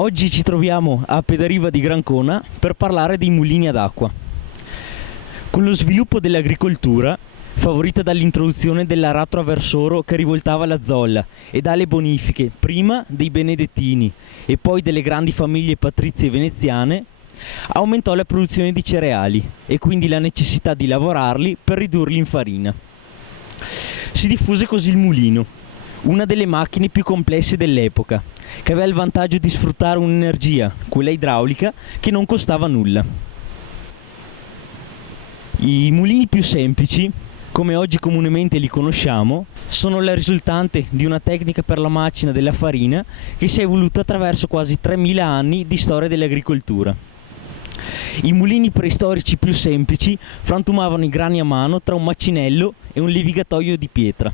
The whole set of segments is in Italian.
Oggi ci troviamo a Pedariva di Grancona per parlare dei mulini ad acqua. Con lo sviluppo dell'agricoltura, favorita dall'introduzione dell'aratro a versoro che rivoltava la zolla e dalle bonifiche prima dei benedettini e poi delle grandi famiglie patrizie veneziane, aumentò la produzione di cereali e quindi la necessità di lavorarli per ridurli in farina. Si diffuse così il mulino, una delle macchine più complesse dell'epoca, che aveva il vantaggio di sfruttare un'energia, quella idraulica, che non costava nulla. I mulini più semplici, come oggi comunemente li conosciamo, sono la risultante di una tecnica per la macina della farina che si è evoluta attraverso quasi 3000 anni di storia dell'agricoltura. I mulini preistorici più semplici frantumavano i grani a mano tra un macinello e un levigatoio di pietra.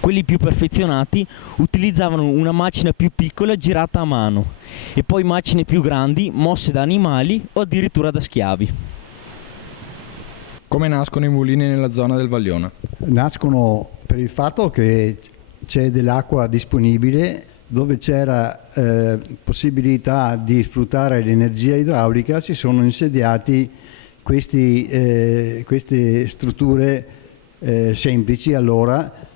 Quelli più perfezionati utilizzavano una macina più piccola girata a mano e poi macine più grandi mosse da animali o addirittura da schiavi. Come nascono i mulini nella zona del Vaglione? Nascono per il fatto che c'è dell'acqua disponibile, dove c'era possibilità di sfruttare l'energia idraulica. Si sono insediati queste strutture semplici allora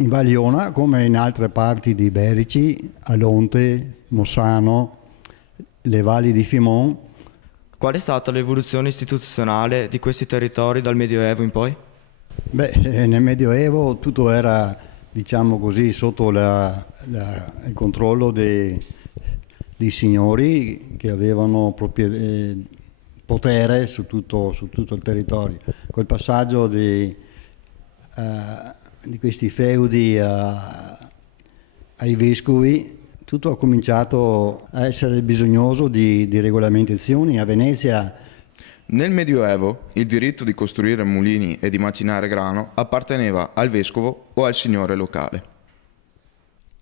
in Vagliona, come in altre parti di Berici, Alonte, Mossano, le valli di Fimon. Qual è stata l'evoluzione istituzionale di questi territori dal Medioevo in poi? Nel Medioevo tutto era, diciamo così, sotto il controllo dei signori che avevano potere su tutto il territorio. Col passaggio di questi feudi ai vescovi, tutto ha cominciato a essere bisognoso di regolamentazioni. A Venezia, nel Medioevo il diritto di costruire mulini e di macinare grano apparteneva al vescovo o al signore locale.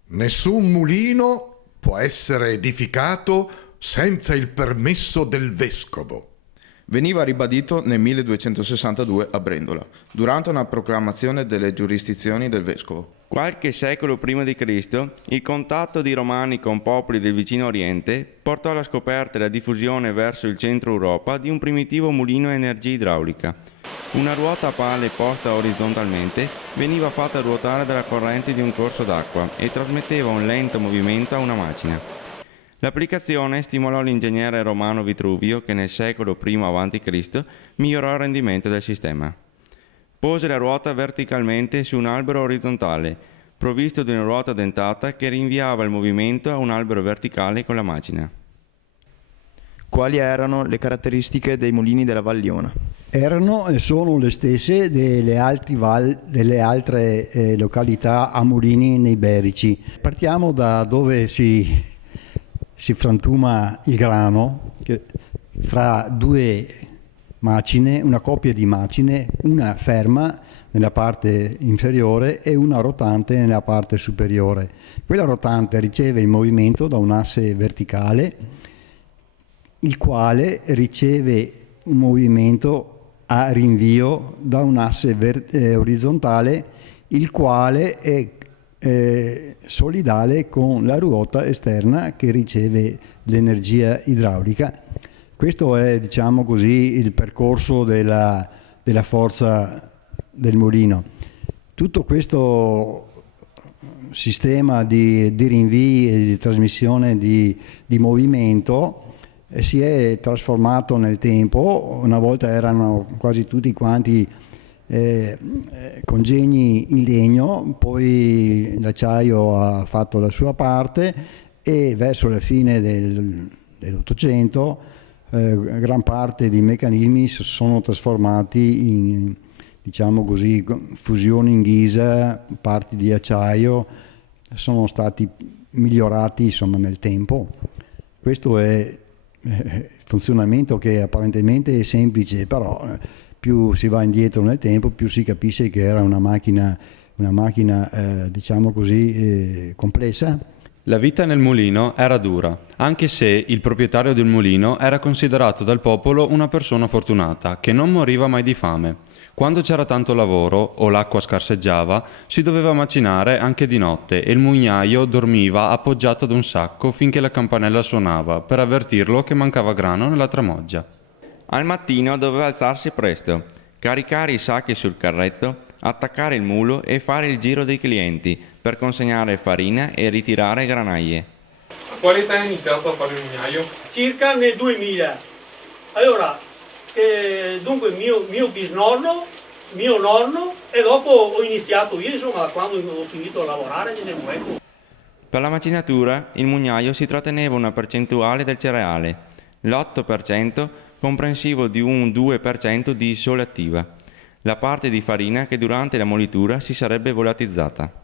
Nessun mulino può essere edificato senza il permesso del vescovo. Veniva ribadito nel 1262 a Brendola, durante una proclamazione delle giurisdizioni del vescovo. Qualche secolo prima di Cristo, il contatto di Romani con popoli del vicino Oriente portò alla scoperta e alla diffusione verso il centro Europa di un primitivo mulino a energia idraulica. Una ruota a pale posta orizzontalmente veniva fatta ruotare dalla corrente di un corso d'acqua e trasmetteva un lento movimento a una macina. L'applicazione stimolò l'ingegnere romano Vitruvio che nel secolo I a.C. migliorò il rendimento del sistema. Pose la ruota verticalmente su un albero orizzontale, provvisto di una ruota dentata che rinviava il movimento a un albero verticale con la macina. Quali erano le caratteristiche dei mulini della Vagliona? erano e sono le stesse delle altre località a mulini nei Berici. Partiamo da dove si frantuma il grano, che fra due macine, una coppia di macine, una ferma nella parte inferiore e una rotante nella parte superiore. Quella rotante riceve il movimento da un asse verticale, il quale riceve un movimento a rinvio da un asse orizzontale, il quale è solidale con la ruota esterna che riceve l'energia idraulica. Questo è, diciamo così, il percorso della forza del mulino. Tutto questo sistema di rinvii e di trasmissione di movimento si è trasformato nel tempo. Una volta erano quasi tutti quanti congegni in legno, poi l'acciaio ha fatto la sua parte e verso la fine dell'Ottocento gran parte dei meccanismi sono trasformati in, diciamo così, fusioni in ghisa, parti di acciaio, sono stati migliorati insomma nel tempo. Questo è il funzionamento che apparentemente è semplice, però più si va indietro nel tempo più si capisce che era una macchina diciamo così complessa, La vita nel mulino era dura, anche se il proprietario del mulino era considerato dal popolo una persona fortunata, che non moriva mai di fame. Quando c'era tanto lavoro o l'acqua scarseggiava, si doveva macinare anche di notte e il mugnaio dormiva appoggiato ad un sacco finché la campanella suonava per avvertirlo che mancava grano nella tramoggia. Al mattino doveva alzarsi presto, caricare i sacchi sul carretto, attaccare il mulo e fare il giro dei clienti per consegnare farina e ritirare granaie. A quale età hai iniziato a fare il mugnaio? Circa nel 2000. Allora, dunque mio bisnonno, mio nonno e dopo ho iniziato io, insomma, quando ho finito a lavorare nel mueco. Per la macinatura il mugnaio si tratteneva una percentuale del cereale, l'8% comprensivo di un 2% di sole attiva, la parte di farina che durante la molitura si sarebbe volatilizzata.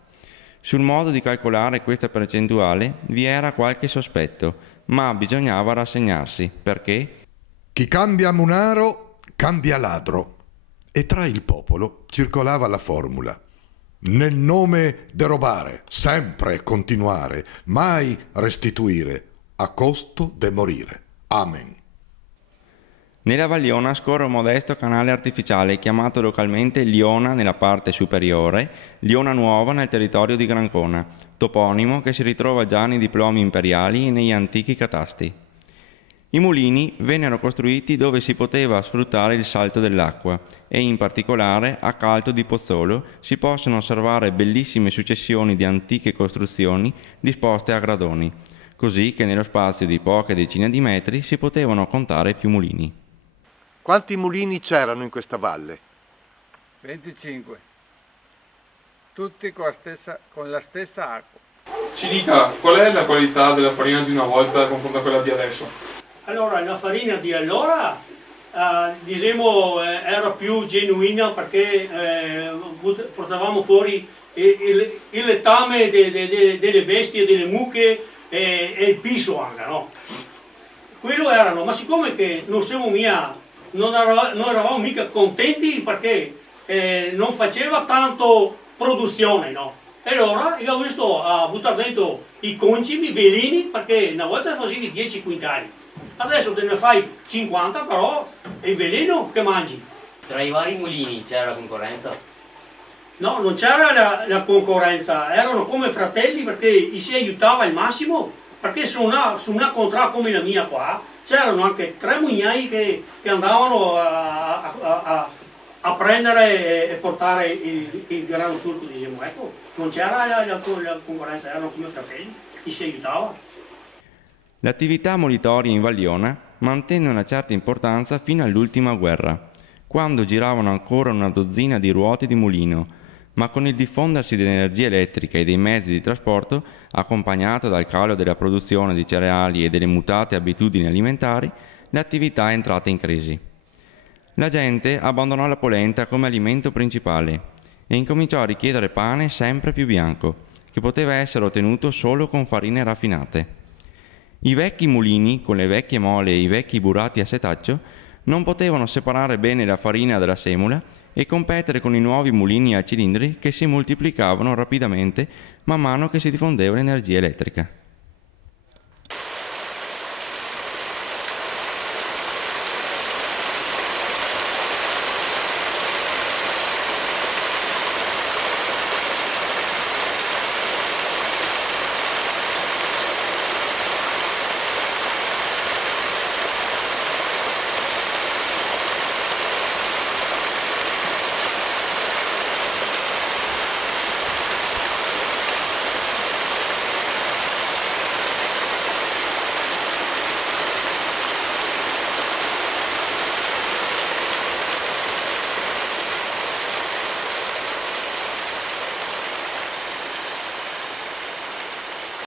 Sul modo di calcolare questa percentuale vi era qualche sospetto, ma bisognava rassegnarsi, perché Chi cambia munaro, cambia ladro. E tra il popolo circolava la formula: nel nome derobare, sempre continuare, mai restituire, a costo de morire. Amen. nella Vagliona scorre un modesto canale artificiale chiamato localmente Liona nella parte superiore, Liona Nuova nel territorio di Grancona, toponimo che si ritrova già nei diplomi imperiali e negli antichi catasti. I mulini vennero costruiti dove si poteva sfruttare il salto dell'acqua e in particolare a Calto di Pozzolo si possono osservare bellissime successioni di antiche costruzioni disposte a gradoni, così che nello spazio di poche decine di metri si potevano contare più mulini. Quanti mulini c'erano in questa valle? 25. Tutti con la stessa acqua. Ci dica, qual è la qualità della farina di una volta confronto a quella di adesso? Allora, la farina di allora diciamo, era più genuina perché portavamo fuori il letame delle bestie, delle mucche e il piso anche, no? Quello erano, ma siccome che non eravamo mica contenti perché non faceva tanto produzione, no? E allora io ho visto a buttare dentro i concimi, i veleni, perché una volta facevi 10 quintali. Adesso te ne fai 50, però è il veleno che mangi. Tra i vari mulini c'era la concorrenza? No, non c'era la concorrenza, erano come fratelli perché si aiutava al massimo, perché su una contrada come la mia qua c'erano anche 3 mugnai che andavano a prendere e portare il grano turco, diciamo. Ecco, non c'era la concorrenza, erano come fratelli, si aiutava. L'attività molitoria in Vagliona mantenne una certa importanza fino all'ultima guerra, quando giravano ancora una dozzina di ruote di mulino, ma con il diffondersi dell'energia elettrica e dei mezzi di trasporto, accompagnato dal calo della produzione di cereali e delle mutate abitudini alimentari, l'attività è entrata in crisi. La gente abbandonò la polenta come alimento principale e incominciò a richiedere pane sempre più bianco, che poteva essere ottenuto solo con farine raffinate. I vecchi mulini, con le vecchie mole e i vecchi burati a setaccio, non potevano separare bene la farina dalla semola e competere con i nuovi mulini a cilindri che si moltiplicavano rapidamente man mano che si diffondeva l'energia elettrica.